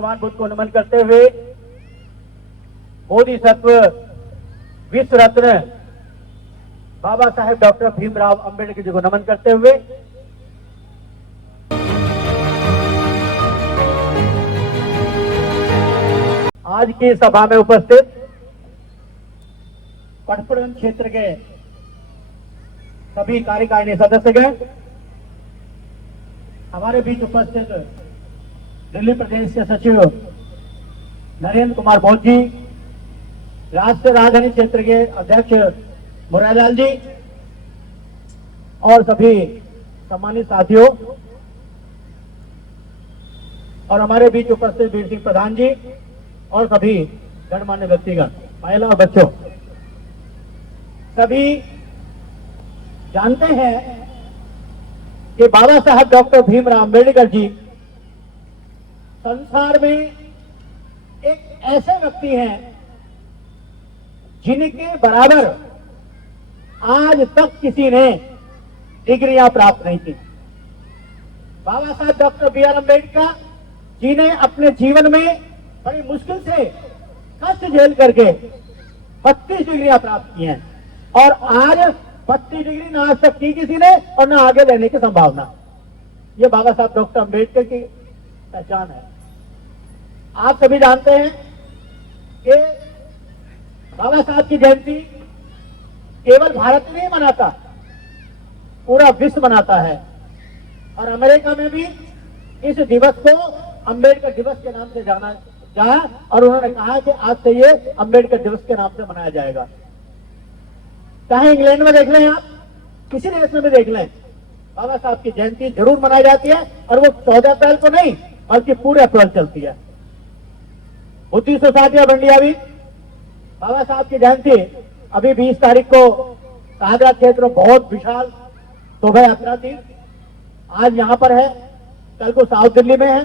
भगवान बुद्ध को नमन करते हुए बोधिसत्व विश्व रत्न बाबा साहेब डॉक्टर भीमराव अंबेडकर जी को नमन करते हुए आज की सभा में उपस्थित पटपुरन क्षेत्र के सभी कार्यकारिणी सदस्यगण, हमारे बीच उपस्थित दिल्ली प्रदेश के सचिव नरेंद्र कुमार बौद्ध जी, राष्ट्रीय राजधानी क्षेत्र के अध्यक्ष मुरारलाल जी और सभी सम्मानित साथियों, और हमारे बीच उपस्थित वीर सिंह प्रधान जी और सभी गणमान्य व्यक्तिगण, महिला और बच्चों, सभी जानते हैं कि बाबा साहब डॉक्टर भीमराव अंबेडकर जी संसार में एक ऐसे व्यक्ति हैं जिनके बराबर आज तक किसी ने डिग्रियां प्राप्त नहीं की। बाबा साहब doctor B are Ambedkar ji ने अपने जीवन में बड़ी मुश्किल से कष्ट झेल करके 32 डिग्रियां प्राप्त की हैं और आज 32 डिग्री ना आज तक की किसी ने और ना आगे लेने की संभावना। ये बाबा साहब डॉक्टर अम्बेडकर की पहचान है। आप सभी जानते हैं कि बाबा साहब की जयंती केवल भारत नहीं मनाता, पूरा विश्व मनाता है। और अमेरिका में भी इस दिवस को अम्बेडकर दिवस के नाम से जाना चाहा और उन्होंने कहा कि आज से ये अम्बेडकर दिवस के नाम से मनाया जाएगा। चाहे इंग्लैंड में देख लें, आप किसी देश में भी देख लें, बाबा साहब की जयंती जरूर मनाई जाती है और वो 14 अप्रैल को नहीं बल्कि पूरे अप्रैल चलती है। बुद्धिस्ट सोसाइटी ऑफ इंडिया भी बाबा साहब की जयंती अभी 20 तारीख को शाहजहां क्षेत्र में बहुत विशाल शोभा यात्रा थी। आज यहाँ पर है, कल को साउथ दिल्ली में है।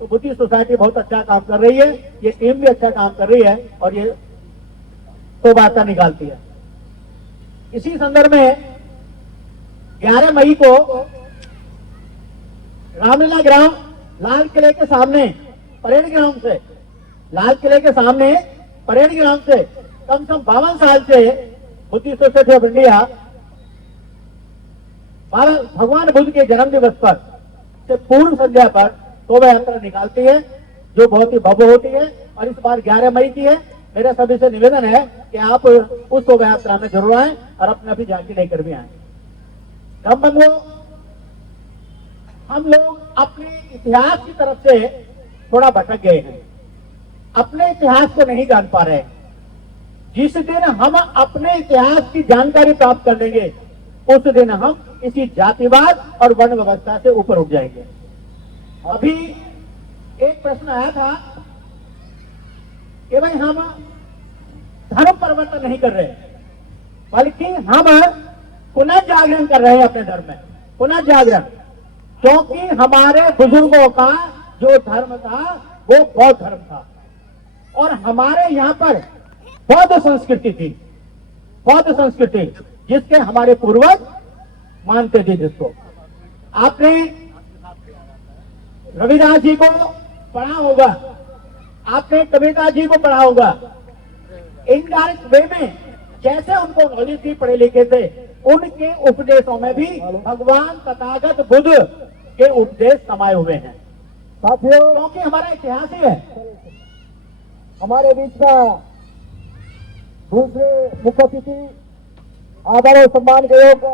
तो बुद्धिस्ट सोसाइटी बहुत अच्छा काम कर रही है, ये टीम भी अच्छा काम कर रही है और ये शोभा यात्रा निकालती है। इसी संदर्भ में 11 मई को रामलीला ग्राउंड लाल किले के सामने परेड ग्राउंड से लाल किले के सामने परेड ग्राउंड से कम से कम 52 साल से बुद्धिस्ट सोसाइटी ऑफ इंडिया भगवान बुद्ध के जन्म दिवस पर से पूर्व संध्या पर शोभा यात्रा निकालती है, जो बहुत ही भव्य होती है। और इस बार 11 मई की है। मेरा सभी से निवेदन है कि आप उस शोभा यात्रा में जरूर आए और अपने अभी झांकी लेकर भी आए। हम लोग अपने इतिहास की तरफ से थोड़ा भटक गए हैं, अपने इतिहास को नहीं जान पा रहे। जिस दिन हम अपने इतिहास की जानकारी प्राप्त कर लेंगे उस दिन हम इसी जातिवाद और वर्ण व्यवस्था से ऊपर उठ जाएंगे। अभी एक प्रश्न आया था कि भाई हम धर्म परिवर्तन नहीं कर रहे, बल्कि हम पुनर्जागरण कर रहे हैं अपने धर्म में, पुनर्जागरण। क्योंकि हमारे बुजुर्गों का जो धर्म था वो बौद्ध धर्म था और हमारे यहाँ पर बौद्ध संस्कृति थी, बौद्ध संस्कृति जिसके हमारे पूर्वज मानते थे। जिसको आपने रविदास जी को पढ़ा होगा, आपने कबीरदास जी को पढ़ा होगा। इनडायरेक्ट वे में जैसे उनको नॉलेज थी, पढ़े लिखे थे, उनके उपदेशों में भी भगवान तथागत बुद्ध के उपदेश समाये हुए हैं साथियों। क्योंकि हमारा इतिहास ही है। हमारे बीच में दूसरे मुख्य अतिथि आदर और सम्मान के योग्य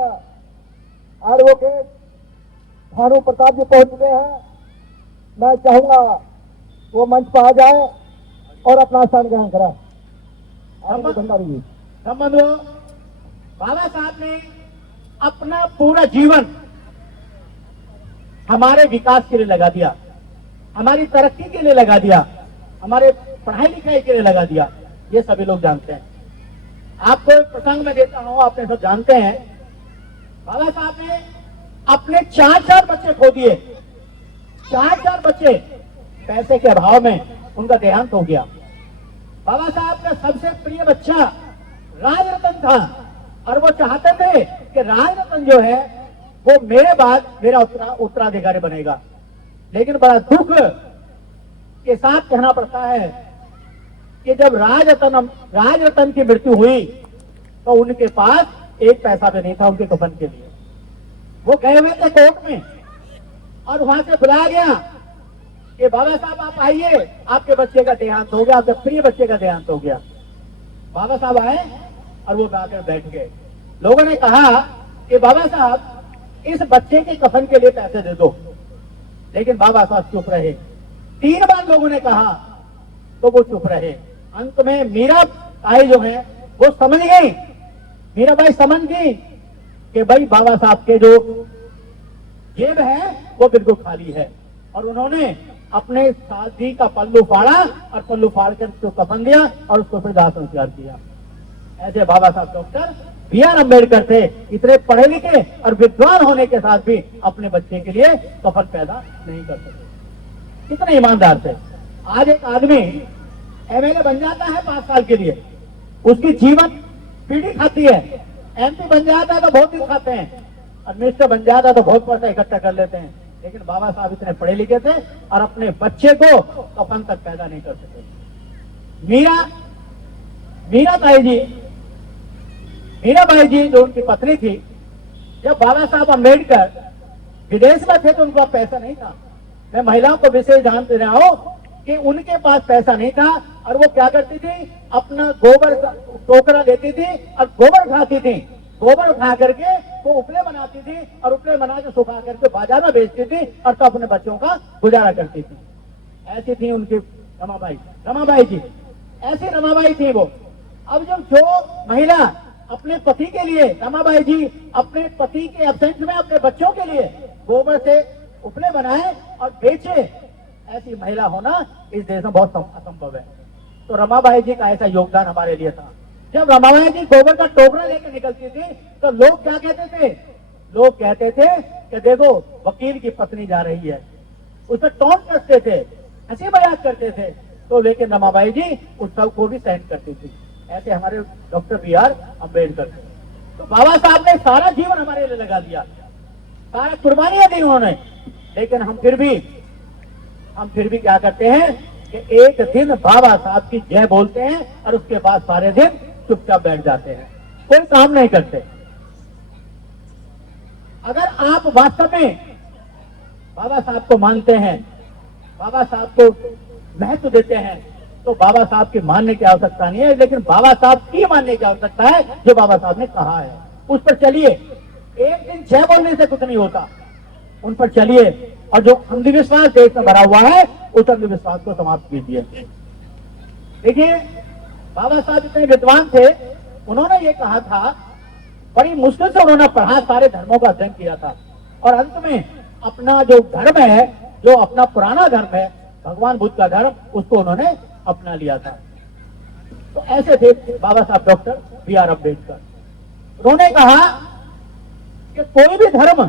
एडवोकेट भानु प्रताप जी पहुंच चुके हैं। मैं चाहूंगा वो मंच पर आ जाए और अपना स्थान ग्रहण करें। भंडारी जी, बाबा साहब ने अपना पूरा जीवन हमारे विकास के लिए लगा दिया, हमारी तरक्की के लिए लगा दिया, हमारे पढ़ाई लिखाई के लिए लगा दिया। ये सभी लोग जानते हैं। आपको एक प्रसंग में देता हूं, आपने सब जानते हैं। बाबा साहब ने अपने 4 बच्चे खो दिए, 4 बच्चे। पैसे के अभाव में उनका देहांत हो गया। बाबा साहब का सबसे प्रिय बच्चा राजरतन था और वो चाहते थे कि राजरतन जो है वो मेरे बाद मेरा उत्तराधिकारी बनेगा। लेकिन बड़ा दुख के साथ कहना पड़ता है कि जब राजरतन की मृत्यु हुई तो उनके पास एक पैसा भी नहीं था उनके कफन के लिए। वो गए हुए थे कोर्ट में और वहां से बुलाया गया कि बाबा साहब आप आइए, आपके बच्चे का देहांत हो गया, आपके प्रिय बच्चे का देहांत हो गया। बाबा साहब आए और वो आकर बैठ गए। लोगों ने कहा कि बाबा साहब इस बच्चे के कफन के लिए पैसे दे दो, लेकिन बाबा साहब चुप रहे। 3 बार लोगों ने कहा तो वो चुप रहे। अंत में मीराबाई जो है वो समझ गई, मीराबाई समझ गई कि भाई बाबा साहब के जो जेब है वो बिल्कुल खाली है, और उन्होंने अपने शादी का पल्लू फाड़ा और पल्लू फाड़ कर उसको कफन दिया और उसको फिर दाह संस्कार किया। ऐसे बाबा साहब डॉक्टर बी आर अम्बेडकर थे, इतने पढ़े लिखे और विद्वान होने के साथ भी अपने बच्चे के लिए कफन पैदा नहीं कर सके। कितने ईमानदार थे। आज एक आदमी एमएलए बन जाता है 5 साल के लिए, उसकी जीवन पीढ़ी खाती है। एमपी बन जाता है तो बहुत दिन खाते हैं, और मिनिस्टर बन जाता है तो बहुत पैसा इकट्ठा कर लेते हैं। लेकिन बाबा साहब इतने पढ़े लिखे थे और अपने बच्चे को कफन तक पैदा नहीं कर सके। मीराबाई जी जो उनकी पत्नी थी, जब बाबा साहब अम्बेडकर विदेश में थे तो उनका पैसा नहीं था। मैं महिलाओं को विशेष ध्यान दे रहा हूं कि उनके पास पैसा नहीं था और वो क्या करती थी, अपना गोबर टोकरा लेती थी और गोबर खाती थी। गोबर खा करके वो उपले बनाती थी और उपले बना के सुखा करके बाजार में बेचती थी और तो अपने बच्चों का गुजारा करती थी। ऐसी थी उनकी रमाबाई जी, ऐसी रमाबाई थी वो। अब जब जो महिला अपने पति के लिए, रमाबाई जी अपने पति के एब्सेंस में अपने बच्चों के लिए गोबर से उपले बनाए और बेचे, ऐसी महिला होना इस देश में बहुत असंभव है। तो रमाबाई जी का ऐसा योगदान हमारे लिए था। जब रमाबाई जी गोबर का टोकरा लेकर निकलती थी तो लोग क्या कहते थे, लोग कहते थे कि देखो वकील की पत्नी जा रही है, उस पर टॉन्ट करते थे, हंसी मजाक करते थे। तो लेकिन रमाबाई जी उस सब को भी सहन करती थी। ऐसे हमारे डॉक्टर बी आर अम्बेडकर थे। तो बाबा साहब ने सारा जीवन हमारे लिए लगा दिया, सारा कुर्बानियां दी उन्होंने। लेकिन हम फिर भी क्या करते हैं कि एक दिन बाबा साहब की जय बोलते हैं और उसके बाद सारे दिन चुपचाप बैठ जाते हैं, कोई काम नहीं करते। अगर आप वास्तव में बाबा साहब को मानते हैं, बाबा साहब को महत्व देते हैं, तो बाबा साहब के मानने की आवश्यकता नहीं है, लेकिन बाबा साहब की मानने की आवश्यकता है जो बाबा साहब ने कहा है, उस पर चलिए। एक दिन जय बोलने से कुछ नहीं होता, उन पर चलिए और जो अंधविश्वास देश में भरा हुआ है उस अंधविश्वास को समाप्त कीजिए। देखिए बाबा साहब इतने विद्वान थे, उन्होंने ये कहा था, बड़ी मुश्किल से उन्होंने पढ़ा, सारे धर्मों का अध्ययन किया था और अंत में अपना जो धर्म है, जो अपना पुराना धर्म है भगवान बुद्ध का धर्म, उसको उन्होंने अपना लिया था। तो ऐसे थे बाबा साहब डॉक्टर बी आर अम्बेडकर। उन्होंने कहा कि कोई भी धर्म,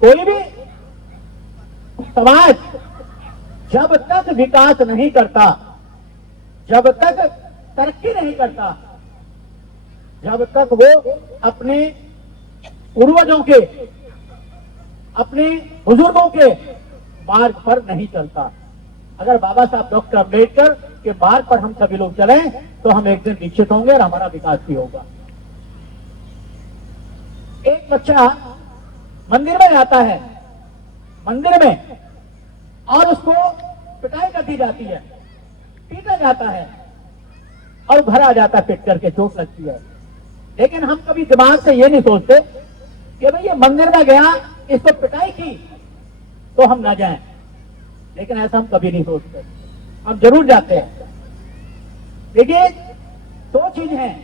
कोई भी समाज जब तक विकास नहीं करता, जब तक तरक्की नहीं करता, जब तक वो अपने पूर्वजों के, अपने बुजुर्गों के मार्ग पर नहीं चलता। अगर बाबा साहब डॉक्टर अम्बेडकर के मार्ग पर हम सभी लोग चलें तो हम एक दिन विकसित होंगे और हमारा विकास भी होगा। एक बच्चा मंदिर में जाता है, मंदिर में, और उसको पिटाई कर दी जाती है, पीटा जाता है और घर आ जाता है, पिट करके चोट लगती है। लेकिन हम कभी दिमाग से ये नहीं सोचते कि भाई ये मंदिर में गया, इसको पिटाई की तो हम ना जाएं। लेकिन ऐसा हम कभी नहीं सोचते, हम जरूर जाते हैं। देखिए 2 चीज हैं,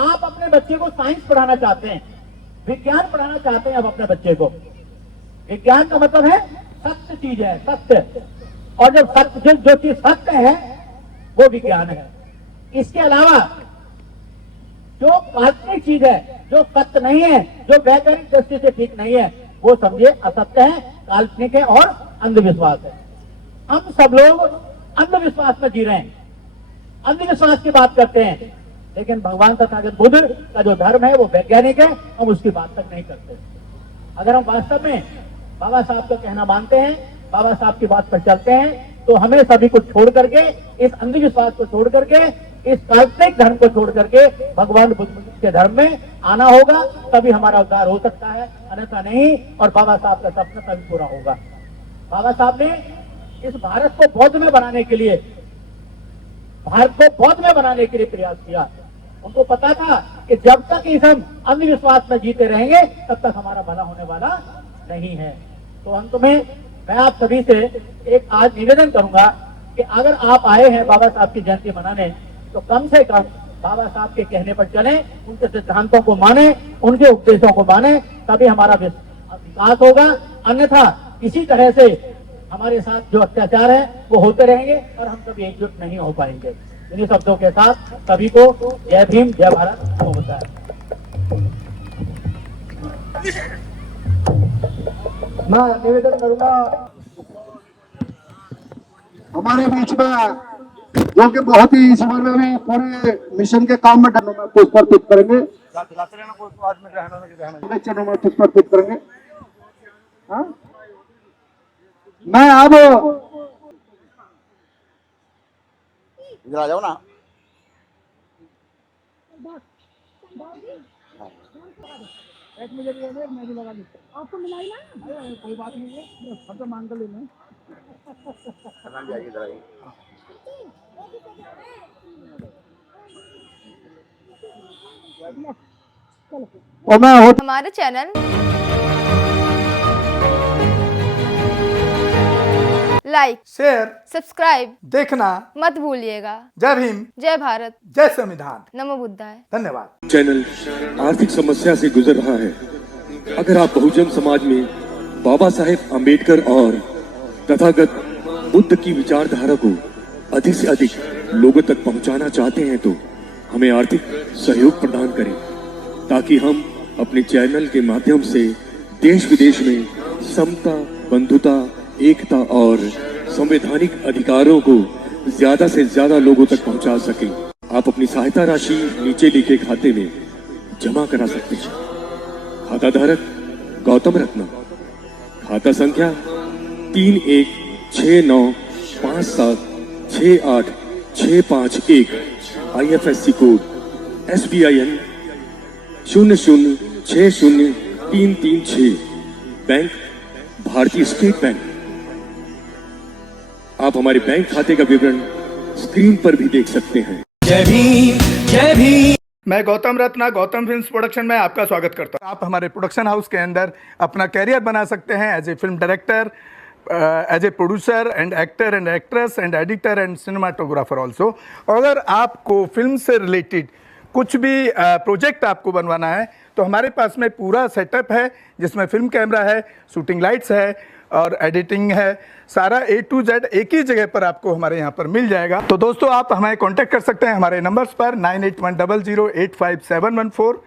आप अपने बच्चे को साइंस पढ़ाना चाहते हैं, विज्ञान पढ़ाना चाहते हैं। आप अपने बच्चे को, विज्ञान का मतलब है सत्य चीज है, सत्य, और जब सत्य, जो चीज सत्य है वो विज्ञान है। इसके अलावा जो काल्पनिक चीज है, जो सत्य नहीं है, जो वैज्ञानिक दृष्टि से ठीक नहीं है, वो समझिए असत्य है, काल्पनिक है और अंधविश्वास है। हम सब लोग अंधविश्वास में जी रहे हैं, अंधविश्वास की बात करते हैं, लेकिन भगवान तथागत बुद्ध का जो धर्म है वो वैज्ञानिक है, हम उसकी बात तक नहीं करते। अगर हम वास्तव में बाबा साहब का कहना मानते हैं, बाबा साहब की बात पर चलते हैं, तो हमें सभी को छोड़ करके, इस अंधविश्वास को छोड़ करके, इस काल्पनिक धर्म को छोड़ करके भगवान बुद्ध के धर्म में आना होगा, तभी हमारा उद्धार हो सकता है, अन्यथा नहीं। और बाबा साहब का सपना तभी पूरा होगा। बाबा साहब ने इस भारत को बौद्ध में बनाने के लिए, प्रयास किया। उनको पता था कि जब तक इस हम अंधविश्वास में जीते रहेंगे तब तक हमारा भला होने वाला नहीं है। तो अंत में मैं आप सभी से एक आज निवेदन करूंगा कि अगर आप आए हैं बाबा साहब की जयंती मनाने, तो कम से कम बाबा साहब के कहने पर चलें, उनके सिद्धांतों को माने, उनके उपदेशों को माने, तभी हमारा विकास होगा। अन्यथा इसी तरह से हमारे साथ जो अत्याचार है वो होते रहेंगे और हम कभी एकजुट नहीं हो पाएंगे। इन्हीं शब्दों के साथ सभी को जय भीम, जय भारत होता है। मैं निवेदन करूंगा हमारे बीच में, जो कि बहुत ही इस उम्र में भी पूरे मिशन के काम में पुष्प अर्पित करेंगे, चरणों में पुष्प अर्पित करेंगे। हाँ? मैं अब इधर आ जाओ ना। मैं भी लगा दूँ आपको मिलाई ना, कोई बात नहीं है, हम तो मांग कर लेना। और मैं हमारे चैनल लाइक, शेयर, सब्सक्राइब देखना मत भूलिएगा। जय भीम, जय भारत, जय संविधान, नमो बुद्धाय। धन्यवाद। चैनल आर्थिक समस्या से गुजर रहा है। अगर आप बहुजन समाज में बाबा साहेब आम्बेडकर और तथागत बुद्ध की विचारधारा को अधिक से अधिक लोगों तक पहुंचाना चाहते हैं, तो हमें आर्थिक सहयोग प्रदान करें, ताकि हम अपने चैनल के माध्यम से देश विदेश में समता, बंधुता, एकता और संवैधानिक अधिकारों को ज्यादा से ज्यादा लोगों तक पहुंचा सकें। आप अपनी सहायता राशि नीचे लिखे खाते में जमा करा सकते हैं। खाता धारक गौतम रत्न, खाता संख्या 3169576865 IFSC कोड SBIN 00603336, बैंक भारतीय स्टेट बैंक। आप हमारे बैंक खाते का विवरण स्क्रीन पर भी देख सकते हैं। जय भीम, जय भीम। मैं गौतम रत्ना, गौतम फिल्म्स प्रोडक्शन में आपका स्वागत करता हूं। आप हमारे प्रोडक्शन हाउस के अंदर अपना कैरियर बना सकते हैं as a film director, as a producer and actor and actress and editor and cinematographer also. अगर आपको फिल्म से रिलेटेड कुछ भी प्रोजेक्ट आपको बनवाना है, तो हमारे पास में पूरा सेटअप है, जिसमें फिल्म कैमरा है, शूटिंग लाइट्स है और एडिटिंग है। सारा A to Z एक ही जगह पर आपको हमारे यहाँ पर मिल जाएगा। तो दोस्तों, आप हमें कांटेक्ट कर सकते हैं हमारे नंबर्स पर 9810085714